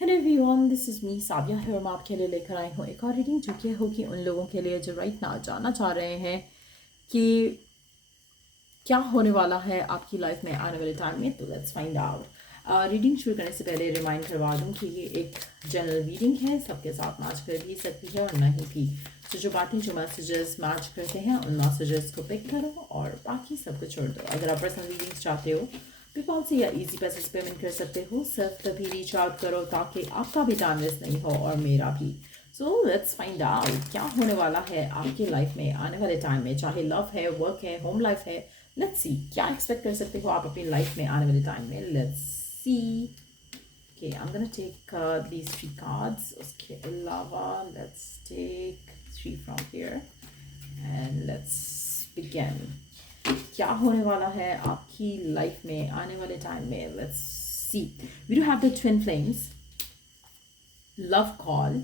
Hello everyone, this is me Savia है और मैं आपके लिए लेकर आई हूँ एक और रीडिंग जो कि होगी उन लोगों के लिए जो राइट ना जानना चाह रहे हैं कि क्या होने वाला है आपकी लाइफ में आने वाले टाइम में। तो लेट्स फाइंड आउट। रीडिंग शुरू करने से पहले रिमाइंड करवा दूँ कि ये एक जनरल रीडिंग है, सबके साथ मैच कर भी सकती है और नहीं भी। तो जो बातें जो मैसेजेस मैच करते हैं उन मैसेजेस को पिक करो और बाकी सब कुछ छोड़ दो। अगर आप पर्सनल रीडिंग्स चाहते हो पेपॉल से या इजी पैसे पेमेंट कर सकते हो। सिर्फ तभी रीच आउट करो ताकि आपका भी टाइम वेस्ट नहीं हो और मेरा भी। सो लेट्स फाइंड आउट क्या होने वाला है आपकी लाइफ में आने वाले टाइम में, चाहे लव है, वर्क है, होम लाइफ है। लेट्स सी क्या एक्सपेक्ट कर सकते हो आप अपनी लाइफ में आने वाले टाइम में। Let's C. Okay, I'm gonna take these three cards. Okay, lava. Let's take three from here and let's begin. क्या होने वाला है आपकी लाइफ में आने वाले टाइम में। Let's see. We do have the twin flames, love call,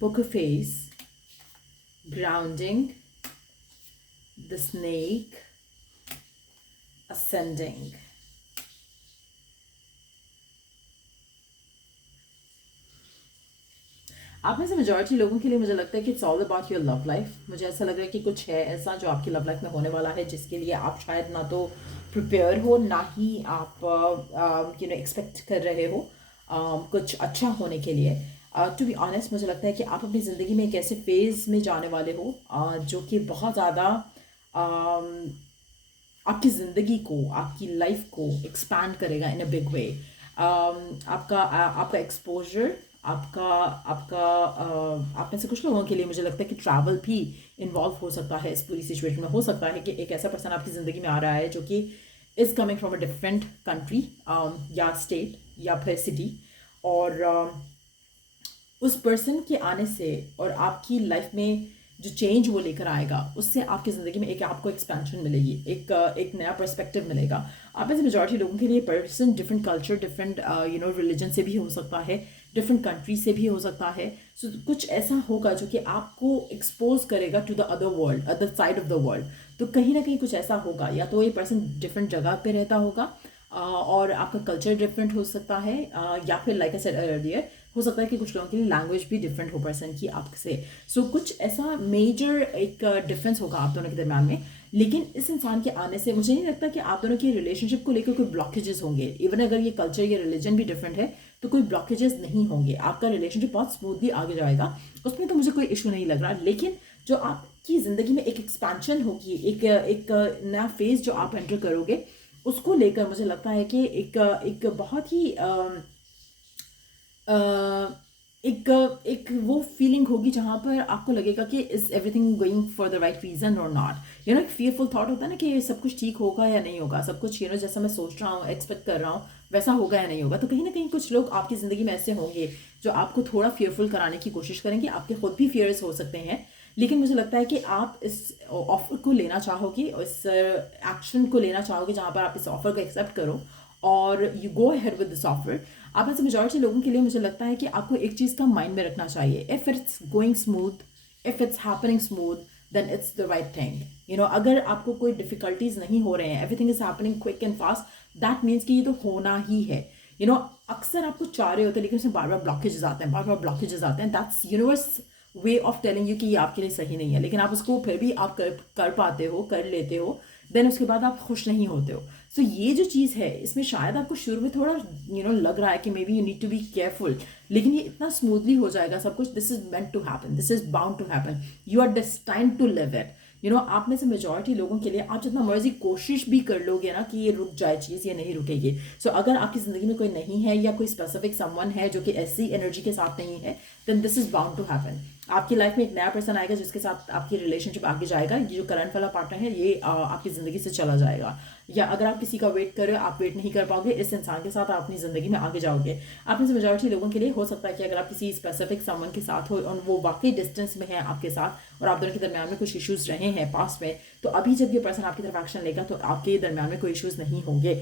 poker face, grounding, the snake, ascending. आप में से मेजॉरिटी लोगों के लिए मुझे लगता है कि it's all about your love life. मुझे ऐसा लग रहा है कि कुछ है ऐसा जो आपकी लव लाइफ में होने वाला है जिसके लिए आप शायद ना तो प्रिपेयर हो, ना ही आप एक्सपेक्ट कर रहे हो कुछ अच्छा होने के लिए। टू बी ऑनेस्ट मुझे लगता है कि आप अपनी ज़िंदगी में एक ऐसे फेज़ में जाने वाले हो जो कि बहुत ज़्यादा आपकी ज़िंदगी को, आपकी लाइफ को एक्सपैंड करेगा इन अ बिग वे। आपका एक्सपोजर, आपका आपका आप में से कुछ लोगों के लिए मुझे लगता है कि ट्रैवल भी इन्वॉल्व हो सकता है इस पूरी सिचुएशन में। हो सकता है कि एक ऐसा पर्सन आपकी ज़िंदगी में आ रहा है जो कि is coming from a different country या स्टेट या फिर सिटी, और उस पर्सन के आने से और आपकी लाइफ में जो चेंज वो लेकर आएगा उससे आपकी ज़िंदगी में एक आपको एक्सपेंशन मिलेगी, एक नया पर्सपेक्टिव मिलेगा। आप में से मेजॉरिटी लोगों के लिए person different culture, different religion से भी हो सकता है, डिफरेंट कंट्री से भी हो सकता है। सो कुछ ऐसा होगा जो कि आपको एक्सपोज करेगा to the other world, other side of the world. तो कहीं ना कहीं कुछ ऐसा होगा, या तो ये पर्सन डिफरेंट जगह पे रहता होगा और आपका कल्चर डिफरेंट हो सकता है, या फिर लाइक आई सेड अर्लियर हो सकता है कि कुछ लोगों के लिए लैंग्वेज भी डिफरेंट हो पर्सन की आपसे। सो कुछ ऐसा मेजर एक डिफरेंस होगा आप दोनों के दरम्यान में। लेकिन इस इंसान के आने से मुझे नहीं लगता कि आप दोनों की रिलेशनशिप को लेकर कोई ब्लॉकेजेस होंगे। इवन अगर ये कल्चर या रिलीजन भी डिफरेंट है तो कोई ब्लॉकेजेस नहीं होंगे, आपका रिलेशनशिप बहुत स्मूथली आगे जाएगा, उसमें तो मुझे कोई इशू नहीं लग रहा। लेकिन जो आपकी ज़िंदगी में एक एक्सपेंशन होगी, एक नया फेज जो आप एंटर करोगे, उसको लेकर मुझे लगता है कि एक बहुत ही एक एक वो फीलिंग होगी जहाँ पर आपको लगेगा कि is everything going for the right reason और नॉट। एक फीयरफुल थॉट होता है ना कि सब कुछ ठीक होगा या नहीं होगा, सब कुछ जैसा मैं सोच रहा हूँ, एक्सपेक्ट कर रहा हूँ, वैसा होगा या नहीं होगा। तो कहीं ना कहीं कुछ लोग आपकी ज़िंदगी में ऐसे होंगे जो आपको थोड़ा फियरफुल कराने की कोशिश करेंगे। आपके खुद भी फियर्स हो सकते हैं, लेकिन मुझे लगता है कि आप इस ऑफर को लेना चाहोगे, इस एक्शन को लेना चाहोगे जहाँ पर आप इस ऑफर को एक्सेप्ट करो और you go ahead with this offer. आप ऐसे मेजॉरिटी लोगों के लिए मुझे लगता है कि आपको एक चीज़ का माइंड में रखना चाहिए, if it's going smooth, if it's happening smooth, then it's the right thing. अगर आपको कोई डिफिकल्टीज नहीं हो रहे हैं, everything is happening quick and fast, that means कि ये तो होना ही है। अक्सर आपको चाह रहे होते हैं लेकिन उसमें बार बार ब्लॉकेजेस आते हैं, बार बार ब्लॉकेजेस आते हैं। That's universe way of telling you कि ये आपके लिए सही नहीं है, लेकिन आप उसको फिर भी आप कर पाते हो, कर लेते हो, देन उसके बाद आप खुश नहीं होते हो। सो ये जो चीज़ है इसमें शायद आपको शुरू में थोड़ा लग रहा है कि maybe you need to be careful, लेकिन ये इतना स्मूथली हो जाएगा सब कुछ। This is meant to happen, this is bound to happen, you are destined to live it. आप में से मेजॉरिटी लोगों के लिए आप जितना मर्जी कोशिश भी कर लोगे ना कि ये रुक जाए चीज़, ये नहीं रुकेगी। सो अगर आपकी ज़िंदगी में कोई नहीं है या कोई स्पेसिफिक समवन है जो कि ऐसी एनर्जी के साथ नहीं है, then this is bound to happen. आपकी लाइफ में एक नया पर्सन आएगा जिसके साथ आपकी रिलेशनशिप आगे जाएगा। ये जो करंट वाला पार्टनर है ये आपकी ज़िंदगी से चला जाएगा, या अगर आप किसी का वेट कर रहे हो, आप वेट नहीं कर पाओगे, इस इंसान के साथ आप अपनी ज़िंदगी में आगे जाओगे। आप में से मेजॉरिटी लोगों के लिए हो सकता है कि अगर आप किसी स्पेसिफिक समवन के साथ हो और वो वाकई डिस्टेंस में है आपके साथ और आप दोनों के दरमियान में कुछ इश्यूज रहे हैं पास्ट में, तो अभी जब ये पर्सन आपकी तरफ एक्शन लेगा तो आपके दरमियान में कोई इश्यूज नहीं होंगे।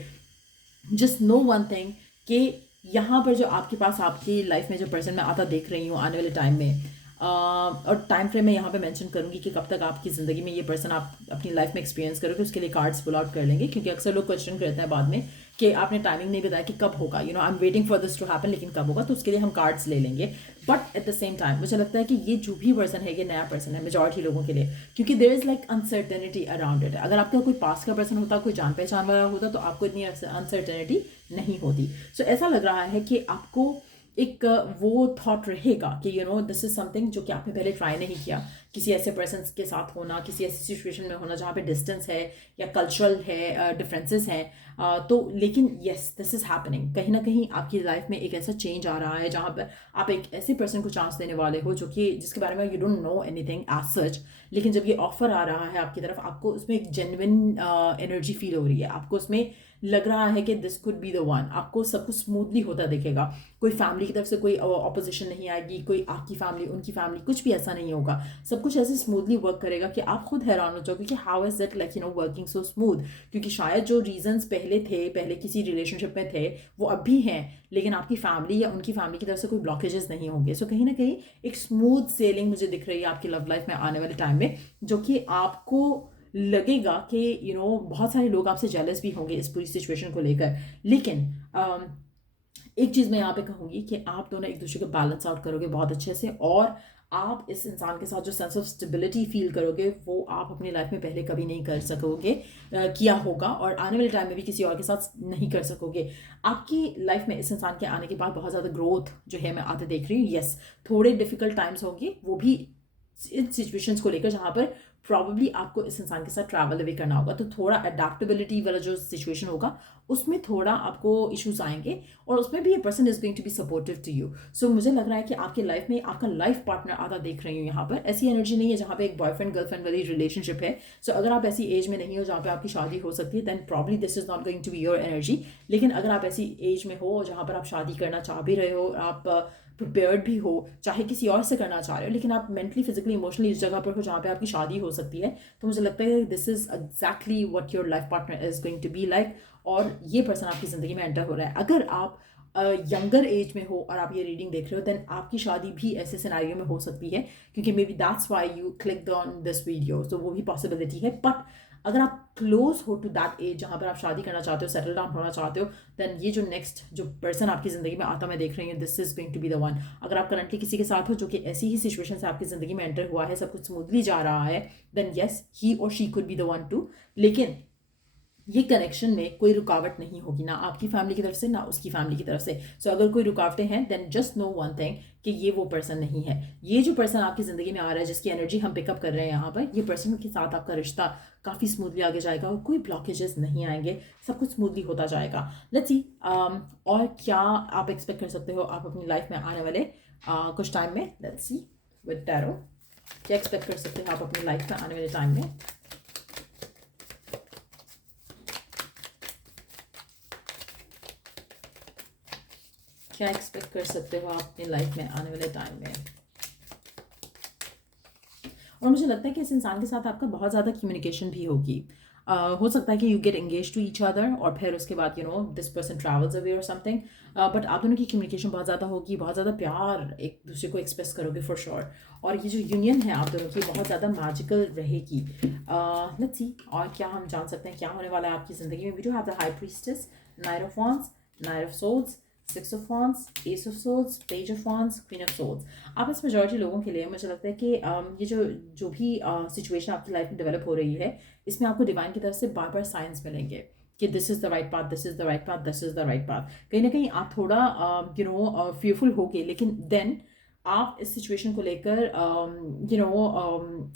जस्ट नो वन थिंग कि यहाँ पर जो आपके पास आपकी लाइफ में जो पर्सन मैं आता देख रही हूँ आने वाले टाइम में, और टाइम फ्रेम मैं यहाँ पे मेंशन करूँगी कि कब तक आपकी ज़िंदगी में ये पर्सन आप अपनी लाइफ में एक्सपीरियंस करोगे, उसके लिए कार्ड्स पुल आउट कर लेंगे, क्योंकि अक्सर लोग क्वेश्चन करते हैं बाद में कि आपने टाइमिंग नहीं बताया कि कब होगा, you know I am waiting for this to happen, लेकिन कब होगा, तो उसके लिए हम कार्ड्स ले लेंगे। But at the same time मुझे लगता है कि ये जो भी पर्सन है, ये नया पर्सन है मेजॉरिटी लोगों के लिए, क्योंकि there is like uncertainty around it. अगर आपका कोई पास का पर्सन होता, कोई जान पहचान वाला होता, तो आपको इतनी अनसर्टेनिटी नहीं होती। सो ऐसा लग रहा है कि आपको एक वो थॉट रहेगा कि you know this is something जो कि आपने पहले ट्राई नहीं किया, किसी ऐसे पर्सन के साथ होना, किसी ऐसी सिचुएशन में होना जहाँ पे डिस्टेंस है या कल्चरल है डिफरेंसेस हैं। तो लेकिन येस दिस इज हैपनिंग, कहीं ना कहीं आपकी लाइफ में एक ऐसा चेंज आ रहा है जहाँ पर आप एक ऐसे पर्सन को चांस देने वाले हो जो कि जिसके बारे में you don't know anything as such, लेकिन जब ये ऑफर आ रहा है आपकी तरफ, आपको उसमें एक जेन्युइन एनर्जी फील हो रही है, आपको उसमें लग रहा है कि this could be the one, आपको सब कुछ स्मूथली होता दिखेगा, कोई फैमिली की तरफ से कोई ऑपोजिशन नहीं आएगी, कोई आपकी फैमिली उनकी फैमिली कुछ भी ऐसा नहीं होगा, सब कुछ ऐसे स्मूथली वर्क करेगा कि आप खुद हैरान हो जाओगे कि how is it like you know working so smooth. क्योंकि शायद जो रीजंस पहले थे, पहले किसी रिलेशनशिप में थे, वो अब भी हैं, लेकिन आपकी फैमिली या उनकी फैमिली की तरफ से कोई ब्लॉकेजेस नहीं होंगे। सो कहीं ना कहीं एक स्मूथ सेलिंग मुझे दिख रही है आपकी लव लाइफ में आने वाले टाइम में, जो कि आपको लगेगा कि यू नो बहुत सारे लोग आपसे जेलस भी होंगे इस पूरी सिचुएशन को लेकर, लेकिन एक चीज़ मैं यहाँ पे कहूँगी कि आप दोनों एक दूसरे को बैलेंस आउट करोगे बहुत अच्छे से, और आप इस इंसान के साथ जो सेंस ऑफ स्टेबिलिटी फील करोगे वो आप अपनी लाइफ में पहले कभी नहीं कर सकोगे, किया होगा, और आने वाले टाइम में भी किसी और के साथ नहीं कर सकोगे। आपकी लाइफ में इस इंसान के आने के बाद बहुत ज़्यादा ग्रोथ जो है मैं आते देख रही हूँ। यस, थोड़े डिफिकल्ट टाइम्स होंगे, वो भी इन सिचुएशंस को लेकर जहाँ पर प्रॉब्ली आपको इस इंसान के साथ ट्रैवल अवे करना होगा, तो थोड़ा अडेप्टेबिलिटी वाला जो सिचुएशन होगा उसमें थोड़ा आपको इश्यूज आएंगे, और उसमें भी ये person is going to be supportive to you. So मुझे लग रहा है कि आपके लाइफ में आपका लाइफ पार्टनर आता देख रही हूँ यहाँ पर, ऐसी एनर्जी नहीं है जहाँ पे एक बॉयफ्रेंड गर्लफ्रेंड वाली रिलेशनशिप है। सो अगर आप ऐसी एज में नहीं हो जहाँ पे आपकी शादी हो सकती है, then probably this is not going to be your energy. लेकिन अगर आप ऐसी एज में हो जहाँ पर आप शादी करना चाह भी रहे हो, आप प्रिपेयर्ड भी हो, चाहे किसी और से करना चाह रहे हो, लेकिन आप मेंटली फिजिकली इमोशनली इस जगह पर हो जहाँ पे आपकी शादी हो सकती है, तो मुझे लगता है this is exactly what your life partner is going to be like, और ये पर्सन आपकी ज़िंदगी में एंटर हो रहा है। अगर आप यंगर एज में हो और आप ये रीडिंग देख रहे हो, देन आपकी शादी भी ऐसे सिनेरियो में हो सकती है, क्योंकि may be that's why you clicked on this video, तो वो भी पॉसिबिलिटी है। बट अगर आप क्लोज हो टू दैट एज जहाँ पर आप शादी करना चाहते हो, सेटल डाउन होना चाहते हो, देन ये जो नेक्स्ट जो पर्सन आपकी ज़िंदगी में आता मैं देख रही हूँ, this is going to be the one. अगर आप करंटली किसी के साथ हो जो कि ऐसी ही सिचुएशन से आपकी ज़िंदगी में एंटर हुआ है, सब कुछ स्मूथली जा रहा है, देन येस ही और she could be the one two. लेकिन ये कनेक्शन में कोई रुकावट नहीं होगी, ना आपकी फैमिली की तरफ से ना उसकी फैमिली की तरफ से। सो अगर कोई रुकावटें हैं, then just know one thing कि ये वो पर्सन नहीं है। ये जो पर्सन आपकी ज़िंदगी में आ रहा है, जिसकी एनर्जी हम पिकअप कर रहे हैं यहाँ पर, ये पर्सन के साथ आपका रिश्ता काफ़ी स्मूथली आगे जाएगा, और कोई ब्लॉकेजेस नहीं आएंगे, सब कुछ स्मूथली होता जाएगा। लेट्स सी और क्या आप एक्सपेक्ट कर सकते हो आप अपनी लाइफ में आने वाले कुछ टाइम में। लेट्स सी विद टैरो, क्या एक्सपेक्ट कर सकते हो आप अपनी लाइफ में आने वाले टाइम में। क्या एक्सपेक्ट कर सकते हो आप अपनी लाइफ में आने वाले टाइम में। और मुझे लगता है कि इस इंसान के साथ आपका बहुत ज़्यादा कम्युनिकेशन भी होगी। हो सकता है कि you get engage to each other, और फिर उसके बाद you know this person travels away और समथिंग, बट आप दोनों की कम्युनिकेशन बहुत ज़्यादा होगी, बहुत ज़्यादा प्यार एक दूसरे को एक्सप्रेस करोगे फॉर श्योर, और ये जो यूनियन है आप दोनों की बहुत ज़्यादा मैजिकल रहेगी। लेट्स सी और क्या हम जान सकते हैं क्या होने वाला है आपकी ज़िंदगी में। We do have the high priestess, knight of wands, knight of swords, six of wands, ace of swords, page of wands, queen of swords. आप इस मेजॉरिटी लोगों के लिए मुझे लगता है कि ये जो भी सिचुएशन आपकी लाइफ में डेवलप हो रही है, इसमें आपको डिवाइन की तरफ से बार बार साइंस मिलेंगे कि this is the right path, this is the right path, this is the right path. कहीं ना कहीं आप थोड़ा यू नो फेयरफुल होगे, लेकिन देन आप इस सिचुएशन को लेकर यू नो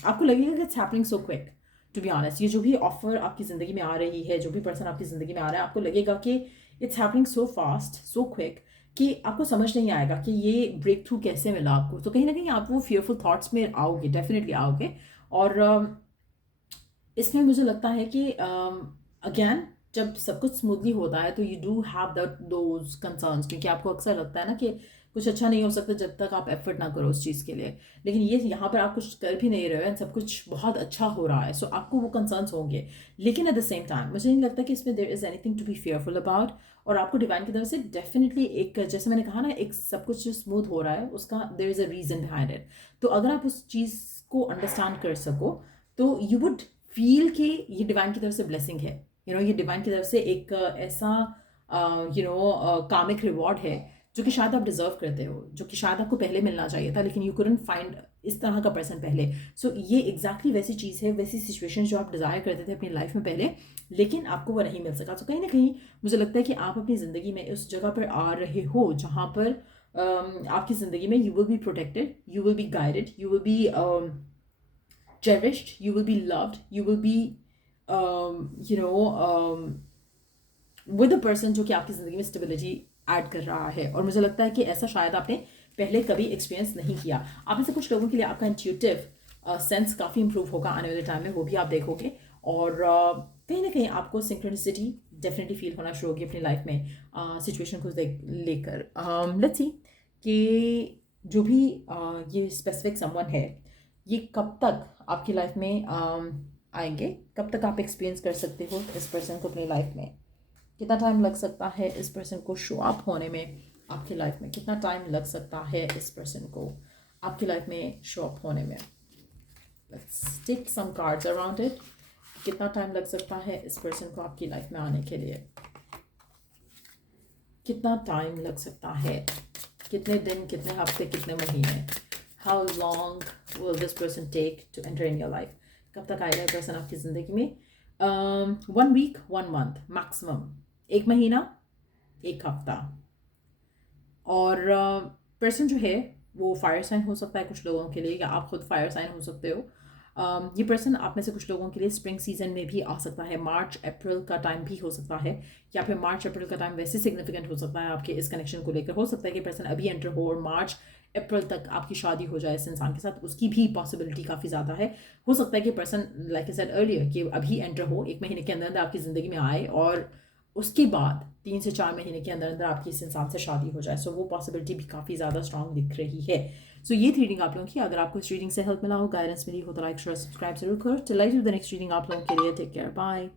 आपको लगेगा कि it's happening so quick. To be honest, ये जो भी ऑफर आपकी ज़िंदगी में आ रही है, जो भी पर्सन आपकी ज़िंदगी में आ रहा है, आपको लगेगा कि it's happening so fast so quick कि आपको समझ नहीं आएगा कि ये ब्रेक थ्रू कैसे मिला आपको। तो कहीं ना कहीं आप वो फियरफुल थॉट्स में आओगे, डेफिनेटली आओगे। और इसमें मुझे लगता है कि अगेन जब सब कुछ स्मूथली होता है तो you do have that those concerns, क्योंकि आपको अक्सर लगता है ना कि कुछ अच्छा नहीं हो सकता जब तक आप एफर्ट ना करो उस चीज़ के लिए। लेकिन ये यहाँ पर आप कुछ कर भी नहीं रहे हो एंड सब कुछ बहुत अच्छा हो रहा है, सो आपको वो कंसर्न्स होंगे। लेकिन एट द सेम टाइम मुझे नहीं लगता कि इसमें there is anything to be fearful about. और आपको डिवाइन की तरफ से डेफिनेटली एक, जैसे मैंने कहा ना, एक सब कुछ जो स्मूथ हो रहा है उसका there is a reason behind it. तो अगर आप उस चीज़ को अंडरस्टैंड कर सको तो यू वुड फील कि ये डिवाइन की तरफ से ब्लेसिंग है, यू नो ये डिवाइन की तरफ से एक ऐसा कामिक रिवॉर्ड है जो कि शायद आप डिजर्व करते हो, जो कि शायद आपको पहले मिलना चाहिए था, लेकिन यू कुडंट फाइंड इस तरह का पर्सन पहले। सो ये एग्जैक्टली वैसी चीज़ है, वैसी सिचुएशन जो आप डिज़ायर करते थे अपनी लाइफ में पहले, लेकिन आपको वो नहीं मिल सका। तो कहीं ना कहीं मुझे लगता है कि आप अपनी ज़िंदगी में उस जगह पर आ रहे हो जहाँ पर आपकी ज़िंदगी में you will be protected, you will be guided, you will be cherished, you will be loved, you will be you know with a person जो कि आपकी ज़िंदगी में स्टेबिलिटी ऐड कर रहा है। और मुझे लगता है कि ऐसा शायद आपने पहले कभी एक्सपीरियंस नहीं किया। आप में से कुछ लोगों के लिए आपका इंट्यूटिव सेंस काफ़ी इंप्रूव होगा आने वाले टाइम में, वो भी आप देखोगे। और कहीं ना कहीं आपको सिंक्रोनिसिटी डेफिनेटली फील होना शुरू होगी अपनी लाइफ में सिचुएशन को लेकर। लेट्स सी कि जो भी ये स्पेसिफिक समवन है, ये कब तक आपकी लाइफ में आएंगे, कब तक आप एक्सपीरियंस कर सकते हो इस पर्सन को अपनी लाइफ में, कितना टाइम लग सकता है इस पर्सन को शो अप होने में आपकी लाइफ में, कितना टाइम लग सकता है इस पर्सन को आपकी लाइफ में शो अप होने में। Let's take some cards around it, कितना टाइम लग सकता है इस पर्सन को आपकी लाइफ में आने के लिए, कितना टाइम लग सकता है, कितने दिन, कितने हफ्ते, कितने महीने। How long will this person take to enter in your life, कब तक आएगा पर्सन आपकी ज़िंदगी में। 1 वीक, 1 मंथ मैक्सिमम, 1 महीना, 1 हफ्ता। और पर्सन जो है वो फायर साइन हो सकता है कुछ लोगों के लिए, या आप खुद फायर साइन हो सकते हो। ये पर्सन आप में से कुछ लोगों के लिए स्प्रिंग सीजन में भी आ सकता है, मार्च अप्रैल का टाइम भी हो सकता है, या फिर मार्च अप्रैल का टाइम वैसे सिग्निफिकेंट हो सकता है आपके इस कनेक्शन को लेकर। हो सकता है कि पर्सन अभी एंटर हो और मार्च अप्रैल तक आपकी शादी हो जाए इस इंसान के साथ, उसकी भी पॉसिबिलिटी काफ़ी ज़्यादा है। हो सकता है कि person like I said earlier कि अभी एंटर हो, 1 महीने के अंदर अंदर आपकी ज़िंदगी में आए और उसके बाद 3 से 4 महीने के अंदर अंदर आपकी इस इंसान से शादी हो जाए। सो वो पॉसिबिलिटी भी काफ़ी ज़्यादा स्ट्रॉन्ग दिख रही है। सो ये थी रीडिंग आप लोगों की। अगर आपको इस रीडिंग से हेल्प मिला हो, गाइडेंस मिली हो, तो लाइक शेयर सब्सक्राइब जरूर करो। Till I do the next reading आप लोगों के लिए, टेक केयर, बाय।